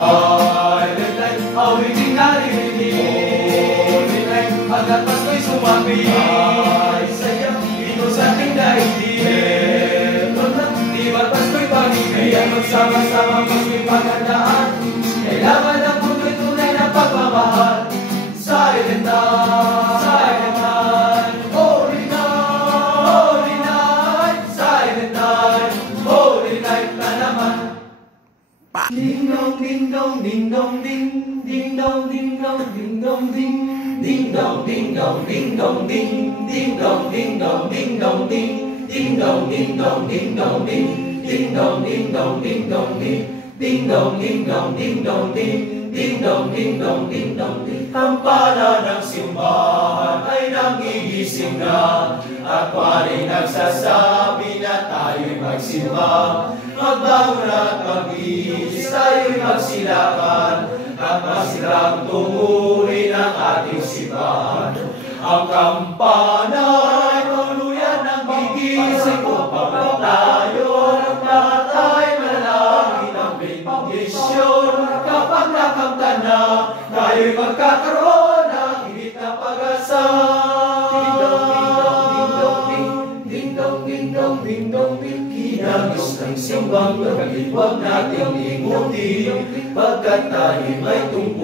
Silent night, awiting naririnig. Hanggat Pasko'y sumabi, ay saya dito sa ating daigdig. Di ba't Pasko'y pag-ibig, ay magsama-sama Pasko'y paghandaan. Kailangan ang punto'y tunay na pagmamahal. Silent night, silent night, holy night, holy night. Silent night, holy night na naman. Ding dong, ding dong, ding dong, ding, ding dong, ding dong, ding dong, ding, ding dong, ding dong, ding dong, ding, ding dong, ding dong, ding dong, ding, ding dong, ding dong, ding dong, ding, ding dong, ding dong, ding dong, ding, ding dong, ding dong, ding dong, ding, ding dong, ding dong, ding dong, ding. Kampana ng simbahan ay nangigising na, at paring nagsasabi na tayo'y magsimba. Magbangon at magbihis, tayo'y magsilakan, at masilang tumuhin ang ating simbahan. Ang kampana ay tuluyan ng gigising upang tayo ng lahat ay manalangin ang bendisyon. Kapag nakamtan na, tayo'y magkakaroon ng higit na pag-asa. Ding dong, ding dong, ding dong, ding dong, ding dong, ding. Kinagis ng simbang galit, huwag nating ikutin, pagkat tayo may tungkol.